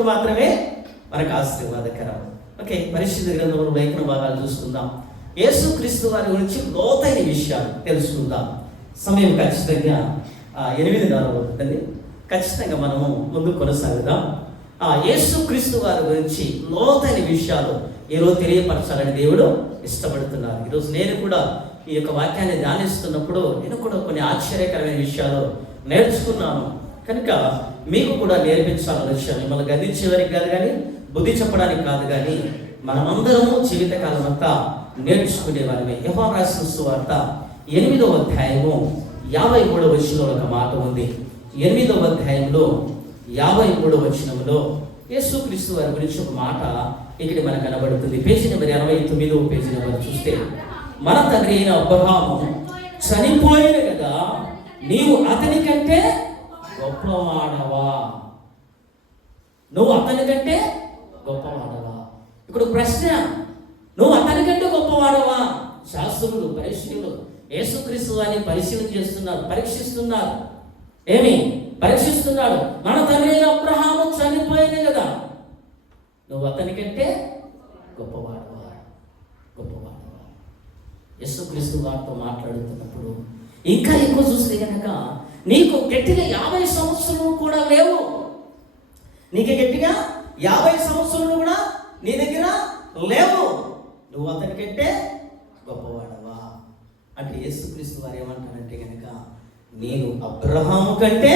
చేసినప్పుడు మాత్రమే మనకు ఆశీర్వాదకరం. ఓకే, పరిశుద్ధ గ్రంథంలో లేఖన భాగాలు చూసుకుందాం. యేసుక్రీస్తు వారి గురించి లోతైన విషయాలు తెలుసుకుందాం. సమయం ఖచ్చితంగా 8:30 అవుతుందండి. ఖచ్చితంగా మనము ముందుకు కొనసాగుదాం. యేసుక్రీస్తు వారి గురించి లోతైన విషయాలు ఈరోజు తెలియపరచాలని దేవుడు ఇష్టపడుతున్నారు. ఈరోజు నేను కూడా ఈ యొక్క వాక్యాన్ని ధ్యానిస్తున్నప్పుడు నేను కూడా కొన్ని ఆశ్చర్యకరమైన విషయాలు నేర్చుకున్నాను. కనుక మీకు కూడా నేర్పించాలని వచ్చాను. మిమ్మల్ని గదించే వారికి కాదు కానీ, బుద్ధి చెప్పడానికి కాదు కానీ, మనమందరము జీవితకాలం అంతా నేర్చుకునే వారిమే. యోహాను రాసిన సువార్త 8వ అధ్యాయము 53వ వచనంలో ఒక మాట ఉంది. 8వ అధ్యాయంలో 53వ వచనంలో యేసుక్రీస్తు వారి గురించి ఒక మాట ఇక్కడ మనకు కనబడుతుంది. పేజీ నెంబర్ 89వ పేజీ నెంబర్ చూస్తే, మన తండ్రి అయిన అబ్రహాము చనిపోయిన కదా, నీవు అతని కంటే గొప్పవాడవా? నువ్వు అతని కంటే గొప్పవాడవా? ఇప్పుడు ప్రశ్న, నువ్వు అతని కంటే గొప్పవాడవా? శాస్త్రులు, పరిశీలు యేసుక్రీస్తు వారిని పరిశీలన చేస్తున్నారు, పరీక్షిస్తున్నారు. ఏమి పరీక్షిస్తున్నాడు? మన తండ్రి అయిన అబ్రహాము చనిపోయిన కదా, నువ్వు అతని కంటే గొప్పవాడవా? గొప్పవాడవా? యేసుక్రీస్తు వారితో మాట్లాడుతున్నప్పుడు ఇంకా ఎక్కువ చూస్తే కనుక, నీకు గట్టిగా 50 సంవత్సరాలు కూడా లేవు. నీకు గట్టిగా 50 సంవత్సరాలు కూడా నీ దగ్గర లేవు. నువ్వు అతని కంటే గొప్పవాడవా అంటే యేసుక్రీస్తు వారు ఏమంటారంటే కనుక, నేను అబ్రహాము కంటే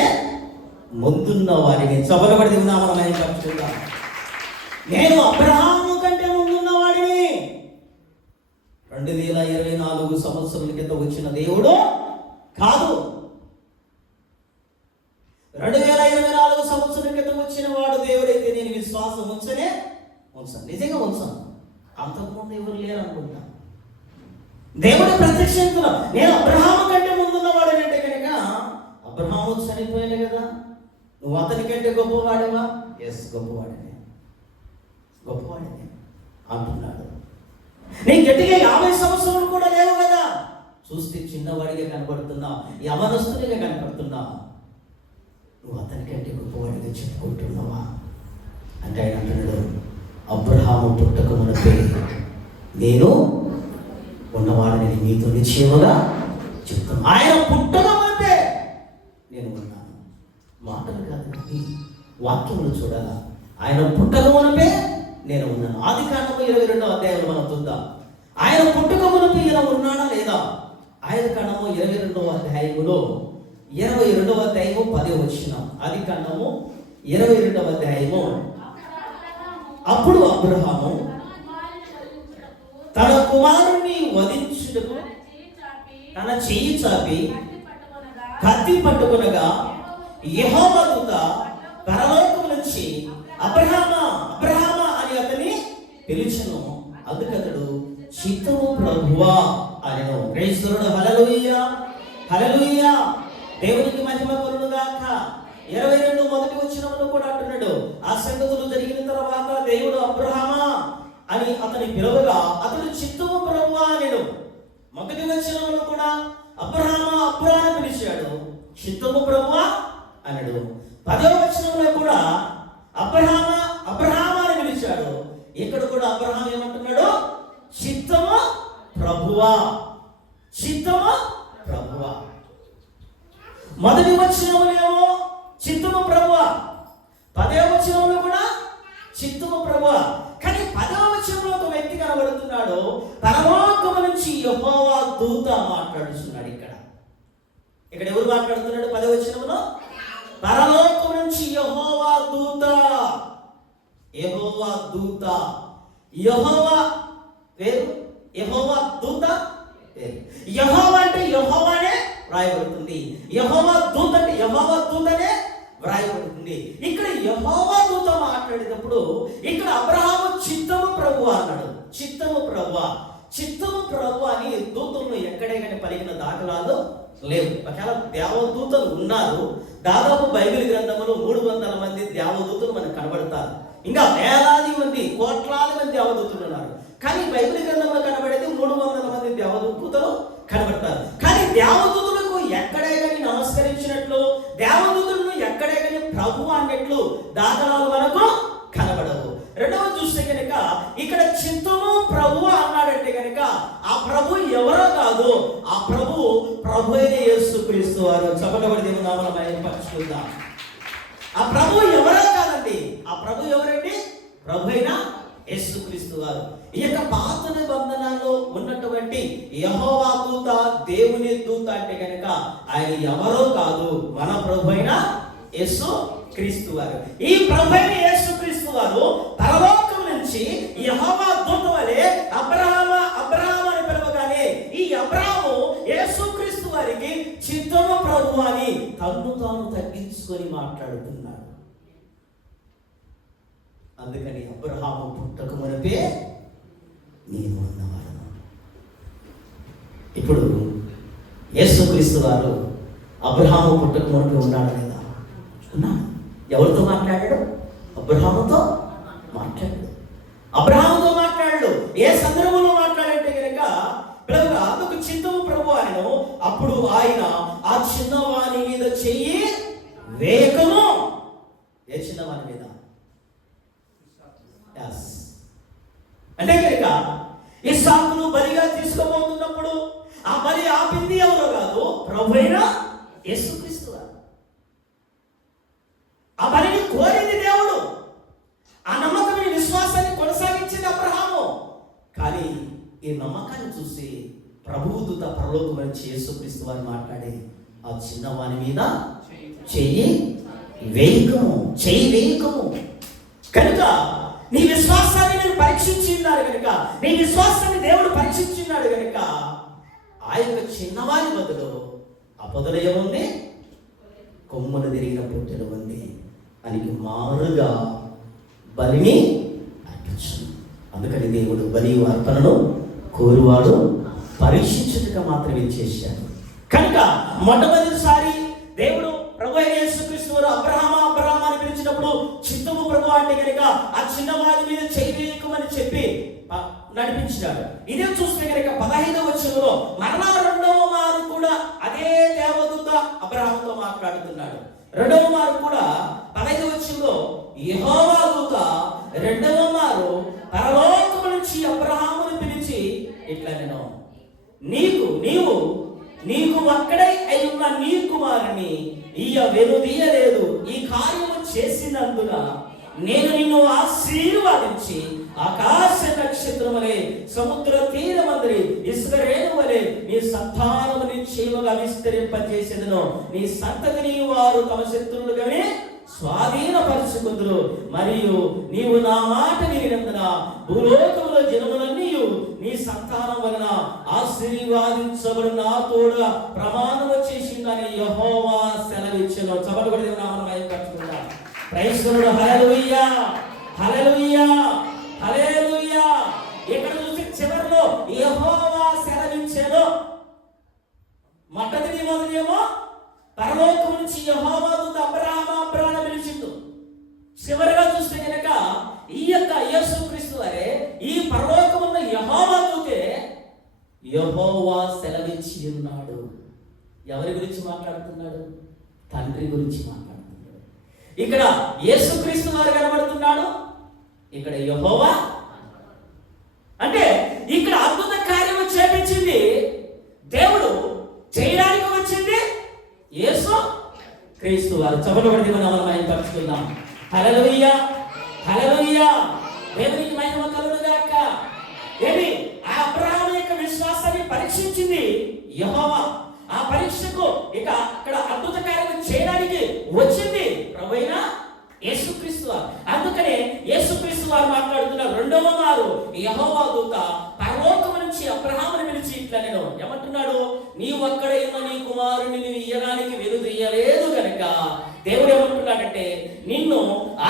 ముందున్న వాడిని. చబలబడి ఉన్నామని ఖచ్చితంగా నేను అబ్రహాము కంటే ముందున్న వాడిని. 2024 సంవత్సరాల క్రితం వచ్చిన దేవుడు కాదు. 2024 సంవత్సరాల క్రితం వచ్చిన వాడు దేవుడైతే నేను విశ్వాసం ఉంచాను, నిజంగా ఉంచాను. అంతకుముందు ఎవరు లేరు అనుకుంటా. దేవుడు ప్రత్యక్షంగా నేను అబ్రహాము కంటే ముందున్నవాడు అంటే కనుక, అబ్రహాము చనిపోయాడు కదా, నువ్వు అతని కంటే గొప్పవాడేవా? ఎస్, గొప్పవాడినే అంటున్నాడు. నీ గట్టిగా 50 సంవత్సరాలు కూడా లేవు కదా, చూస్తే చిన్నవాడిగా కనపడుతున్నావు, యవనస్తునిగా కనపడుతున్నావు. నువ్వు అతని కంటే గొప్పవాడిగా చెప్పుకుంటున్నావా అంటే ఆయన అంటున్నాడు, అబ్రహాము పుట్టక మునిపే నేను ఉన్నవాడిని మీతో నిశ్చయముగా చెప్తాను. ఆయన పుట్టక మునిపే నేను ఉన్నాను. మాటలు కాదు కానీ వాక్యములు చూడాలా. ఆయన పుట్టక మునిపే నేను ఉన్నాను. ఆదికాండము 22వ అధ్యాయంలో మనం చూద్దాం. ఆయన పుట్టక మునిపే ఇలా ఉన్నాడా లేదా? ఆదికాండము 22వ అధ్యాయములో 22వ అధ్యాయము 10వ వచనం. ఆదికాండము 22వ అధ్యాయము. అప్పుడు అబ్రహాము తన కుమారుణ్ణి వధించుటకు తన చెయ్యి చాపి కత్తి పట్టుకొనగా, యెహోవా దూత పరలోకము నుంచి అబ్రహామా అబ్రహామా అని అతని పిలిచెను. అందుకతడు చిత్తము ప్రభువా అనెను. క్రైస్తవుడు హల్లెలూయా హల్లెలూయా, దేవునికి మహిమ కలుగును గాక. 22 మొదటి వచనంలో కూడా అంటున్నాడు, ఆ సంగతులు జరిగిన తర్వాత దేవుడు అబ్రహామా అని అతని పిలువగా అతడు చిత్తము ప్రభువా అనెను. మొదటి వచనంలో కూడా అబ్రహామా అబ్రా అని పిలిచాడు, చిత్తము ప్రభువా అనడు. 10వ వచనంలో కూడా అబ్రహామా అబ్రహామా అని పిలిచాడు. ఇక్కడ కూడా అబ్రహాం ఏమంటున్నాడు? చిత్తము ప్రభువా, చిత్తము ప్రభువా. మొదటి వచనంలో చిత్తము ప్రభువా, 10వ వచనంలో కూడా చిత్తము ప్రభువా. కానీ 10వ వచనంలో ఒక వ్యక్తి కనబడుతున్నాడు. పరలోకము నుంచి యెహోవా దూత మాట్లాడుతున్నాడు. ఇక్కడ ఎవరు మాట్లాడుతున్నాడు? 10వ వచనంలో పరలోకం నుంచి యెహోవా దూత. యెహోవా దూత, యెహోవా వేరు, యెహోవా దూత వేరు. యెహోవా అంటే యెహోవానే వ్రాయబడుతుంది, యెహోవా దూత అంటే యెహోవా దూతనే వ్రాయబడుతుంది. ఇక్కడ యెహోవా దూత మాట్లాడేటప్పుడు ఇక్కడ అబ్రహాము చిత్తము ప్రభువా అన్నాడు. చిత్తము ప్రభువా, చిత్తము ప్రభువా అని దూతలను ఎక్కడే కానీ పలికిన దాఖలాలు లేవు. ఒకవేళ దేవదూతలు ఉన్నారు. దాదాపు బైబిల్ గ్రంథంలో 300 మంది దేవదూతలు మనకు కనబడతారు. ఇంకా వేలాది మంది, కోట్లాది మంది దేవదూతలు ఉన్నారు. కానీ బైబిల్ గ్రంథంలో కనబడేది 300 మంది దేవదూతలు కనబడతారు. కానీ దేవదూతలకు ఎక్కడే కానీ నమస్కరించినట్లు, దేవదూతలను ఎక్కడే కానీ ప్రభు అన్నట్లు దాఖలాలు మనకు ప్రభు ఎవరో కాదు, ఆ ప్రభు అయిన యేసుక్రీస్తు వారు. చెప్పబడి దేవుని నామమున మహిమపరచుకుందాం. ఆ ప్రభు ఎవరో కాదండి, ఆ ప్రభు ఎవరండి? ప్రభు అయిన యేసుక్రీస్తు వారు. ఈ యొక్క పాత నిబంధనలో ఉన్నటువంటి యెహోవా దూత, దేవుని దూత అంటే కనుక ఆయన ఎవరో కాదు, మన ప్రభు అయిన యేసుక్రీస్తు వారు. ఈ ప్రభు అయిన యేసుక్రీస్తు వారు పరలోకం నుంచి యెహోవా దూత వలె అబ్రహాము అని పిలవగానే ఈ అబ్రహాము యేసుక్రీస్తు వారికి చిత్తము ప్రభు అని తన్ను తాను తగ్గించుకొని మాట్లాడుతున్నాడు. అందుకని అబ్రహాము పుట్టక మునిపే నేను ఉన్నవాడను. ఇప్పుడు యేసుక్రీస్తు వారు అబ్రహాము పుట్టక మునిపే ఉన్నాడు లేదా? ఉన్నాడు. ఎవరితో మాట్లాడాడు? అబ్రహాముతో మాట్లాడాడు. అబ్రహాముతో మాట్లాడాడు. ఏ సందర్భంలో మాట్లాడంటే కనుక పిల్లగా అందుకు చిత్తము ప్రభు ఆయనను. అప్పుడు ఆయన ఆ చిన్నవాని మీద చెయ్యి వేయకము. ఏ చిన్నవాని మీద? అంటే కనుక ఇస్సాకును బలిగా తీసుకోబోతున్నప్పుడు ఆ బలి ఆపింది ఎవరో కాదు, ప్రభు అయిన యేసుక్రీస్తు వారు. ఆ బలిని కోరింది దేవుడు. ఆ నమ్మకమైన విశ్వాసాన్ని కొనసాగించింది అబ్రహాము. కానీ ఈ నమ్మకాన్ని చూసి ప్రభువు దూత పరలోకం నుంచి యేసుక్రీస్తు వారు మాట్లాడి ఆ చిన్నవాని మీద చెయ్యి వేయకము. కనుక నీ విశ్వాసాన్ని నేను పరీక్షించిన్నాడు కనుక, నీ విశ్వాసాన్ని దేవుడు పరీక్షించినాడు కనుక ఆ యొక్క చిన్నవాని బదులు ఆ పొదలు ఏముంది? కొమ్మును తిరిగిన పొట్టెలు ఉంది. దానికి మారుగా బలిని అర్పించు. అందుకని దేవుడు బలి అర్పణను కోరువాడు పరీక్షించుటగా మాత్రమే చేశాడు. కనుక మొట్టమొదటిసారి దేవుడు ప్రభు యేసుక్రీస్తు వారు అబ్రహాము అని పిలిచినప్పుడు చిత్తము ప్రభు అంటే కనుక ఆ చిన్నవాడి మీద చేయవేయకమని చెప్పి నడిపించినాడు. ఇదే చూస్తే కనుక 15వ వచనంలో మరలా రెండవ మారు కూడా అదే దేవదూత అబ్రహాముతో మాట్లాడుతున్నాడు. రెండవ మారు కూడా 15వ వచనంలో యెహోవా దూత రెండవ మారు పరలోకము నుంచి అబ్రహామును పిలిచి ఇట్లా నేను నీకు అక్కడై అయి ఉన్న నీ కుమారుని వెనుదీయలేదు. ఈ కార్యము చేసినందున నేను నిన్ను ఆశీర్వాదించి ఆకాశ నక్షత్రం వలె సముద్ర తీరం అందరి ఇసుక రేణు వలె నీ సంతానము నిశ్చయముగా విస్తరింపజేసేదను. నీ సంతతిని వారు తమ శత్రువులుగానే స్వాధీనపరుచుకుందురు. మరియు నీవు నా మాట వినినందున భూలోకములో జనములన్నీ నీ సంతానం వలన ఆశీర్వాదించబడిన నా తోడుగా ప్రమాణము చేసిందని యెహోవా సెలవిచ్చెను. చప్పట్లు కొట్టి దేవుని నామమున మహిమపరచుకుందాం. Praise the Lord. Hallelujah, hallelujah, hallelujah. ఇక్కడ చూసి చివరిలో యెహోవా సెలవిచ్చెను. మొదటిదేమో పరలోకం నుంచి యెహోవా దూత అబ్రహాము పిలిచిండు. చివరిగా చూస్తే కనుక ఈ యొక్క యేసుక్రీస్తు వారే ఈ పరలోకమున్న యెహోవా దూతే యెహోవా సెలవిచ్చి ఉన్నాడు. ఎవరి గురించి మాట్లాడుతున్నాడు? తండ్రి గురించి మాట్లాడుతున్నాడు. ఇక్కడ యేసుక్రీస్తు వారు కనబడుతున్నాడు, ఇక్కడ యెహోవా. అంటే ఇక్కడ అద్భుత కార్యము చేపించింది దేవుడు, చేయడానికి వచ్చింది యేసుక్రీస్తు వారు. చప్పట్లు కొట్టి దేవుని నామమున మహిమపరచుకుందాం. హల్లెలూయా, హల్లెలూయా. దేవునికి మహిమ కలుగును గాక. ఏమి ఆ అబ్రహాము యొక్క విశ్వాసాన్ని పరీక్షించింది యెహోవా. ఆ పరీక్షకు ఇక అక్కడ అద్భుత కార్యం చేయడానికి వచ్చింది ప్రభువైన యేసుక్రీస్తు వారు. అందుకనే యేసుక్రీస్తు వారు మాట్లాడుతున్నారు. రెండవ మారు యెహోవా దూత పరలోకము నుంచి అబ్రహామును పిలిచి ఇట్లా నేను ఏమంటున్నాడు? నీవు అక్కడ ఉన్న నీ కుమారుని నీవు ఇయ్యడానికి వెనుదీయలేదు గనక దేవుడు ఏమంటున్నాడంటే నిన్ను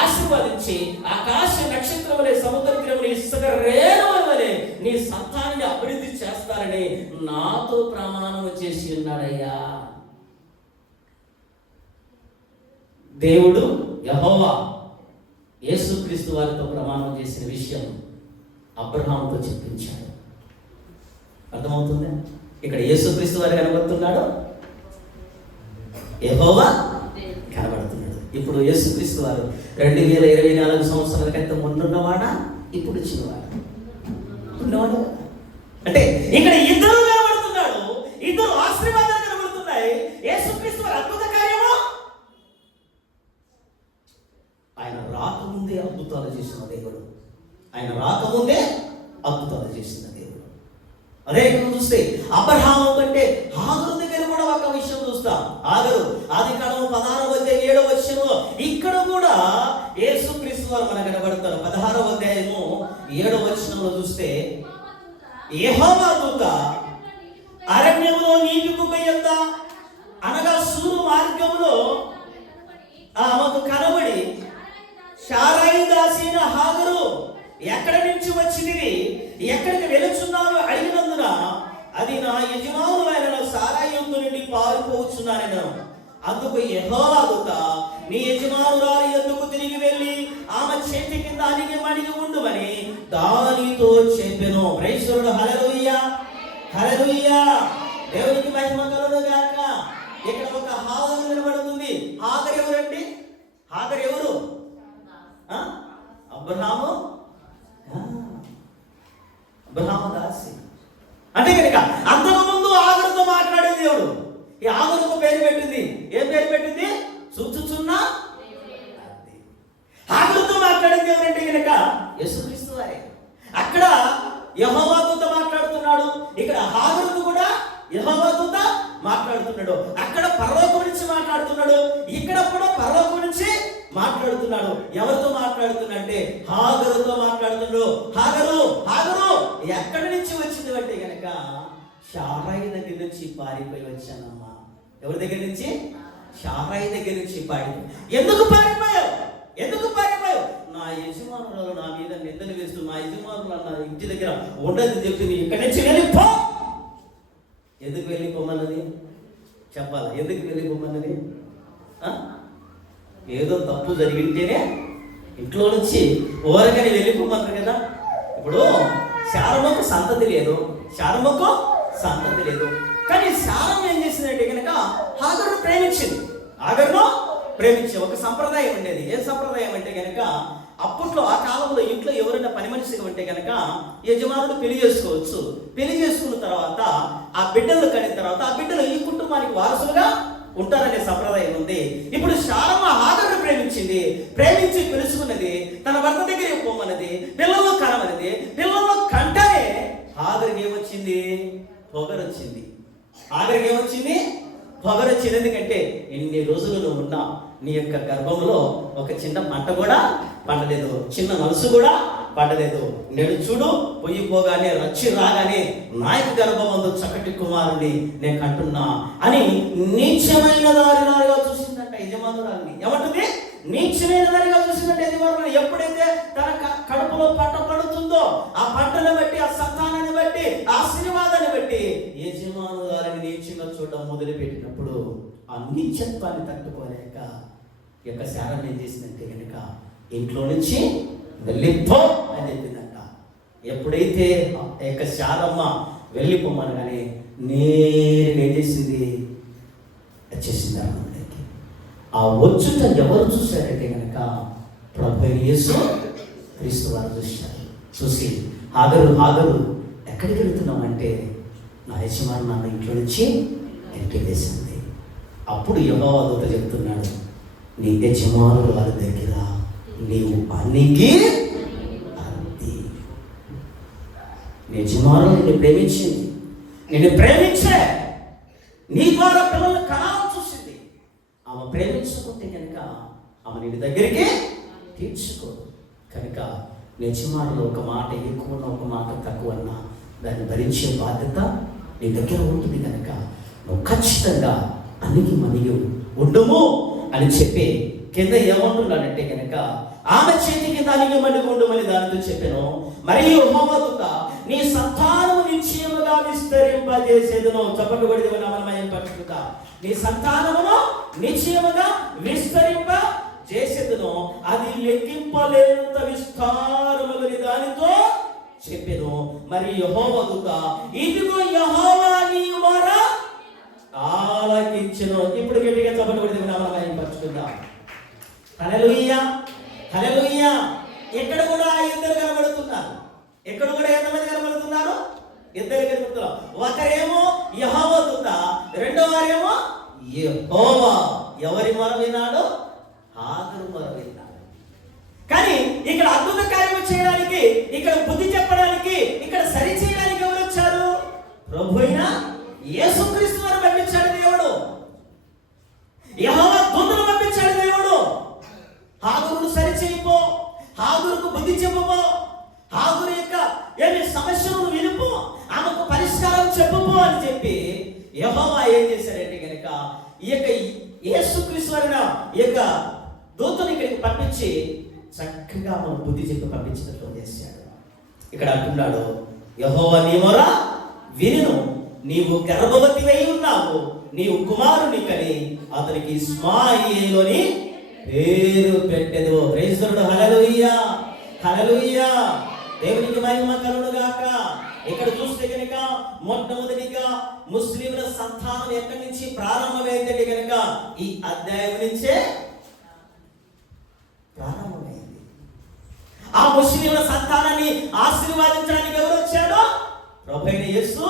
ఆశీర్వదించి ఆకాశ నక్షత్రం వలె సముద్ర తీరం ఇసుక రేణువుల వలె నీ సంతానాన్ని అభివృద్ధి చేస్తారని నాతో ప్రమాణం చేసి ఉన్నాడయ్యా. దేవుడు యెహోవా యేసుక్రీస్తు వారితో ప్రమాణం చేసిన విషయం అబ్రహాముతో చెప్పించాడు. అర్థమవుతుందా? ఇక్కడ యేసుక్రీస్తు వారు కనబడుతున్నాడు, యెహోవా కనబడుతున్నాడు. ఇప్పుడు యేసుక్రీస్తు వారు 2024 సంవత్సరాల క్రితం ముందున్నవాడా, ఇప్పుడు చిన్నవాడా? ఉన్నవాడు. అంటే ఇక్కడ ఇద్దరు కనబడుతున్నాడు, ఇద్దరు ఆశీర్వాదాలు కనబడుతున్నాయి. యేసుక్రీస్తు వారి అద్భుత కార్యము ఆయన రాకముందే అద్భుతాలు చేసిన దేవుడు. ఆయన రాకముందే అద్భుతాలు చేసిన దేవుడు. అదే ఇక్కడ చూస్తే అబ్రహాము కంటే హాగరు దగ్గర కూడా ఒక విషయం చూస్తాం. హాగరు ఆదికాండము 16వ అధ్యాయం 7వ వచనంలో ఇక్కడ కూడా యేసుక్రీస్తు వారు మనకు కనబడతారు. 16వ అధ్యాయము 7వ వచనంలో చూస్తే యెహోవా దూత అరణ్యములో నీటి బుగ్గ యొద్ద అనగా సూరు మార్గములో ఆమెకు కనబడి, శారాయి దాసిన హాగరు ఎక్కడి నుంచి వచ్చింది, ఎక్కడికి వెళుచున్నావు అడిగినందున అది నా యజమానులైన సారాయి యొద్ద నుండి పారిపోవచ్చున్నాను. అందుకు యెహోవా దూత నీ యజమానురాలి యొద్దకు తిరిగి వెళ్ళి ఆమె చేతి కింద అణిగి మణిగి ఉండుమని దానితో చెప్పెను. ప్రైజుడు. హల్లెలూయా, హల్లెలూయా. దేవునికి మహిమ కలుగును గాక. ఇక్కడ ఒక హాగరు నిలబడుతుంది. హాగరు ఎవరండి? హాగరు ఎవరు? అబ్రహాము దాసి. అంటే కనుక అంతకుముందు హాగరుతో మాట్లాడే దేవుడు ఈ హాగరుకు పేరు పెట్టింది. ఏం పేరు పెట్టింది? చూచుచున్నా. హాగరుతో మాట్లాడేది ఎవరంటే కనుక యేసుక్రీస్తు వారే. అక్కడ యెహోవా దూత మాట్లాడుతున్నాడు, ఇక్కడ హాగరుతో కూడా యెహోవా దూత మాట్లాడుతున్నాడు. అక్కడ పరలోకం నుంచి మాట్లాడుతున్నాడు, ఇక్కడ కూడా పరలోకం నుంచి మాట్లాడుతున్నాడు. ఎవరితో మాట్లాడుతున్నట్టే హాగరుతో మాట్లాడుతున్నాడు. హాగరు హాగరు ఎక్కడి నుంచి వచ్చింది అంటే గనక శారాయి దగ్గర నుంచి పారిపోయి వచ్చానమ్మా. ఎవరి దగ్గర నుంచి? శారాయి దగ్గర నుంచి పారిపోయి. ఎందుకు పారిపోయావు? ఎందుకు పారిపోయావు? నా యజమానురాలు నా మీద నిందలు వేస్తూ, నా యజమానులు నా ఇంటి దగ్గర ఉండదు చెప్తే నీ ఇక్కడి నుంచి వెళ్ళిపో. ఎందుకు వెళ్ళిపోమన్నది చెప్పాలా? ఎందుకు వెళ్ళిపోమన్నది? ఏదో తప్పు జరిగింటేనే ఇంట్లో నుంచి ఓరకని వెళ్ళిపోమన్నారు కదా. ఇప్పుడు శారమ్మకు సంతతి లేదు, శారమ్మకు సంతతి లేదు. కానీ శారమ్మ ఏం చేసిందంటే కనుక హాగరును ప్రేమించింది. హాగరును ప్రేమించి ఒక సంప్రదాయం ఉండేది. ఏ సంప్రదాయం అంటే కనుక అప్పట్లో ఆ కాలంలో ఇంట్లో ఎవరైనా పని మనిషిగా ఉంటే కనుక యజమానుడు పెళ్లి చేసుకోవచ్చు. పెళ్లి చేసుకున్న తర్వాత ఆ బిడ్డలు కనిన తర్వాత ఆ బిడ్డలు ఈ కుటుంబానికి వారసులుగా ఉంటారనే సంప్రదాయం ఉంది. ఇప్పుడు శారమ్మ హాగరును ప్రేమించింది, ప్రేమించి పిలుచుకున్నది, తన భర్త దగ్గర పోమన్నది, పిల్లల్లో కనమన్నది. పిల్లల్లో కంటనే హాగరుకి ఏమొచ్చింది? పొగరొచ్చింది. హాగరుకి ఏమొచ్చింది? పొగరొచ్చింది. ఎందుకంటే ఎన్ని రోజులు నువ్వు ఉన్నా నీ యొక్క గర్భంలో ఒక చిన్న పంట కూడా పండలేదు, చిన్న మనసు కూడా పడలేదు. నేను చూడు పోయిపోగానే రచ్చి రాగానే నాయక గర్భమందు చక్కటి కుమారుని నేను కంటున్నా అని నీచమైన దారిగా చూసిందంట యజమానురాలిని. ఏమంటుంది? నీచమైన దారిగా చూసిందంట యజమానురాలు. ఎప్పుడైతే తన కడుపులో పంట పడుతుందో ఆ పంటను బట్టి, ఆ సంతానాన్ని బట్టి, ఆ ఆశీర్వాదాన్ని బట్టి యజమానురాలిని నీచంగా చూడడం మొదలుపెట్టినప్పుడు ఆ నీచత్వాన్ని తట్టుకోలేక యొక్క శారమ్మ ఏం చేసిందంటే కనుక ఇంట్లో నుంచి వెళ్ళిపో అని చెప్పిందంట. ఎప్పుడైతే యొక్క శారమ్మ వెళ్ళిపోమనగానే నేను ఏం చేసింది? వచ్చేసింది అన్నకి. ఆ వచ్చుట ఎవరు చూశారంటే కనుక ప్రభు యేసు క్రీస్తు వారు చూశారు. చూసి హాగరు ఎక్కడికి వెళ్తున్నామంటే నా యజమాని నన్ను ఇంట్లో నుంచి ఎంట్రీ వేసింది. అప్పుడు యెహోవా దూత చెప్తున్నాడు, నీ యజమానులు వారి దగ్గర నీవు అన్నికి అంది. నీ యజమానులు నిన్ను ప్రేమించింది, నిన్ను ప్రేమించే నీ ద్వారా పిల్లలు కనాలని చూసింది. ఆమె ప్రేమించుకుంటే కనుక ఆమె నీ దగ్గరికి తీర్చుకోదు. కనుక నీ యజమానులు ఒక మాట ఎక్కువన్నా ఒక మాట తక్కువన్నా దాన్ని భరించే బాధ్యత నీ దగ్గర ఉంటుంది. కనుక నువ్వు ఖచ్చితంగా అన్నికి మనిగి ఉండము అని చెప్పి కింద ఏమంటున్నాడంటే కనుక ఆమె చేతి కింద అనిగి మనిగి ఉండమని దానితో చెప్పాను. మరియు యెహోవా దూత నీ సంతానము నిశ్చయముగా విస్తరింపజేసేదను. చప్పట్లు కొడి దేవుని నామమున పట్టుకుంటా. నీ సంతానమును నిశ్చయముగా విస్తరింపజేసేదను, అది లెక్కింపలేనంత విస్తారముగని దానితో చెప్పెను. మరి యెహోవా దూత ఇదిగో యెహోవా నీ మాట ఆలకించెను. ఇప్పుడు గట్టిగా చప్పట్లు కొడి దేవుని నామమున పట్టుకుందాం. హల్లెలూయా, హల్లెలూయా. ఎక్కడ కూడా ఇద్దరు కనబడుతున్నారు. ఎక్కడ కూడా ఎంతమంది కనబడుతున్నారు? ఇద్దరికి గుర్తులు. ఒకరేమో యెహోవా దూత, రెండో వారేమో యెహోవా. ఎవరి మొర విన్నాడు? హాగరు మొర విన్నాడు. కానీ ఇక్కడ అద్భుత కార్యము చేయడానికి, ఇక్కడ బుద్ధి చెప్పడానికి, ఇక్కడ సరి చేయడానికి ఎవరు వచ్చారు? ప్రభు అయిన యేసుక్రీస్తు వారు పంపించాడు దేవుడు. యెహోవా దూతను పంపించాడు దేవుడు. హాగరును సరి చేయపో, హాగరుకు బుద్ధి చెప్పపో, హాగరు యొక్క ఏమి సమస్యను వినుపో, ఆమెకు పరిష్కారం చెప్పుపో అని చెప్పి యెహోవా ఏం చేశాడంటే కనుక ఈ యొక్క యేసుక్రీస్తు వారిని ఈ యొక్క దూతను ఇక్కడికి పంపించి చక్కగా మన బుద్ధి చెప్పి పంపించినట్లు చేశాడు. ఇక్కడ అంటున్నాడు, యెహోవా నీ మొర వినును, నీవు గర్భవతివై ఉన్నావు, నీవు కుమారుని కని అతనికి ఇష్మాయేలు అని పేరు పెట్టెదు. Praise the Lord. Hallelujah, hallelujah. దేవునికి మహిమ కలుగును గాక. ఇక్కడ చూస్తే కనుక మొట్టమొదటిగా ముస్లింల సంతానం ఎక్కడి నుంచి ప్రారంభమైందంటే కనుక ఈ అధ్యాయం నుంచే ప్రారంభమైంది. ఆ ముస్లింల సంతానాన్ని ఆశీర్వాదించడానికి ఎవరు వచ్చాడో? ప్రభువైన యేసు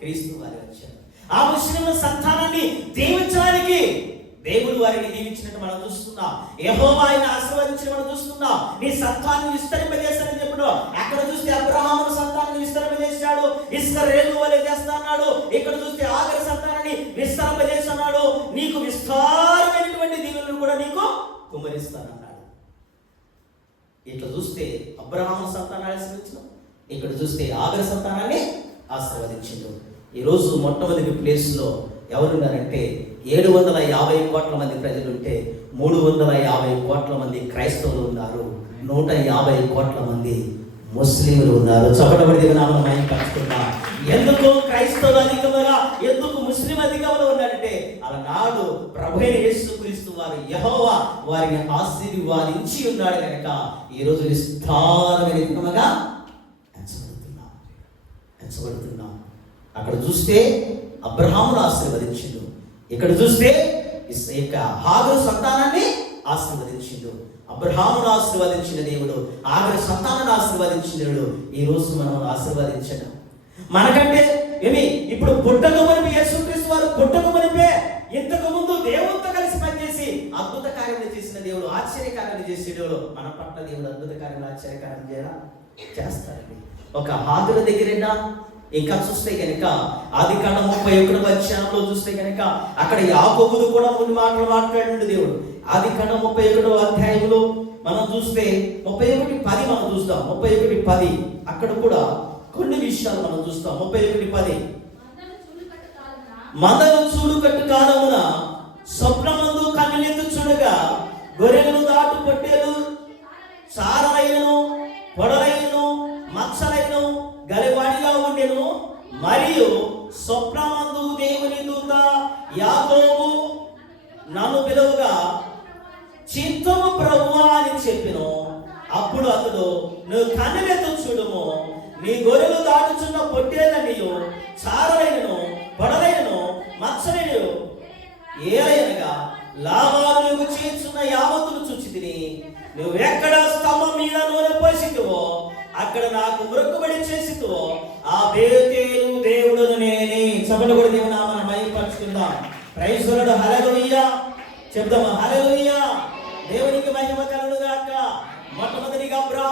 క్రీస్తు వారు వచ్చారు. ఆ ముస్లింల సంతానాన్ని దీవించడానికి దేవుడు వారిని దీవించినట్టు మనం చూస్తున్నాం. యెహోవా ఆయన ఆశీర్వదించిన మనం చూస్తున్నాం. నీ సంతానాన్ని విస్తరింపజేస్తానని చెప్పాడు. అక్కడ చూస్తే అబ్రహాము సంతానాన్ని విస్తరింపజేశాడు, ఇశ్రాయేలు వలె చేస్తాడు. ఇక్కడ చూస్తే ఆగరు సంతానాన్ని విస్తరింపజేస్తున్నాడు. నీకు విస్తారమైనటువంటి దీవెనలు కూడా నీకు కుమ్మరిస్తానన్నాడు. ఇట్లా చూస్తే అబ్రహాము సంతానాన్ని ఆశీర్వదించడం, ఇక్కడ చూస్తే ఆగరు సంతానాన్ని ఆశీర్వదించిండు. ఈరోజు మొట్టమొదటి ప్లేస్లో ఎవరున్నారంటే 750 కోట్ల మంది ప్రజలుంటే 350 కోట్ల మంది క్రైస్తవులు ఉన్నారు, 150 కోట్ల మంది ముస్లింలు ఉన్నారు. చప్పటబడి నామం పంచుకున్నా. ఎందుకు క్రైస్తవులు అధికముగా, ఎందుకు ముస్లిం అధికంలో ఉన్నారంటే అలనాడు ప్రభువైన యేసుక్రీస్తు వారు యెహోవా వారిని ఆశీర్వాదించి ఉన్నాడు కనుక ఈరోజు విస్తారమైనగా ఎంచబడుతున్నాం. అక్కడ చూస్తే అబ్రహామును ఆశీర్వదించిండు, ఇక్కడ చూస్తే హాగరు సంతానాన్ని ఆశీర్వదించిండు. అబ్రహామును ఆశీర్వదించిన దేవుడు హాగరు సంతానాన్ని ఆశీర్వదించిన దేవుడు ఈ రోజు మనం ఆశీర్వదించడం. మనకంటే ఏమి ఇప్పుడు పుట్టక మునిపే యేసుక్రీస్తు వారు పుట్టక మునిపే ఇంతకు ముందు దేవుడితో కలిసి పనిచేసి అద్భుత కార్యాలు చేసిన దేవుడు, ఆశ్చర్య కార్యాలు చేసే దేవుడు. మన పట్ల దేవుడు అద్భుత కార్యాలు, ఆశ్చర్య కార్యం చేస్తారండి. ఒక హాగరు దగ్గరేనా? ఇంకా చూస్తే కనుక ఆదికాండం 31వ అధ్యాయంలో చూస్తే కనుక అక్కడ యాకోబుతో కూడా కొన్ని మాటలు మాట్లాడిండు దేవుడు. ఆదికాండం 31వ అధ్యాయంలో మనం చూస్తే 31:10 మనం చూస్తాం. 31:10 అక్కడ కూడా కొన్ని విషయాలు మనం చూస్తాం. 31:10 మందను చూడుకట్టు కాలమున స్వప్నమందు కన్నులెత్తు చూడగా గొర్రెలను దాటు పొట్టేలు చారలైనను పొడలైనను మచ్చలైనను గలివాడిగా ఉండెను. మరియు స్వప్నమందు దేవుని దూత యాకోబు నన్ను పిలువగా చిత్తము ప్రభువా అని చెప్పెను. అప్పుడు అతడు, నువ్వు కన్నులెత్తు చూడుము, నీ గొర్రెలు దాటుచున్న పొట్టేలనియు చారలైనను పొడలైనను మచ్చలైనను ఏలయనగా లాభాలు నువ్వు చేస్తున్న యావత్తును చూచితిని. నువ్వెక్కడ స్తంభం మీద నూనె పోసితివో అక్కడ నాకు మొక్కుబడి చేసితివో ఆ బేతేలు దేవుడును నేనే. చప్పట్లు కొట్టి దేవుని నామమున మహిమపరచుకుందాం. Praise the Lord. హల్లెలూయా చెప్దామా? హల్లెలూయా.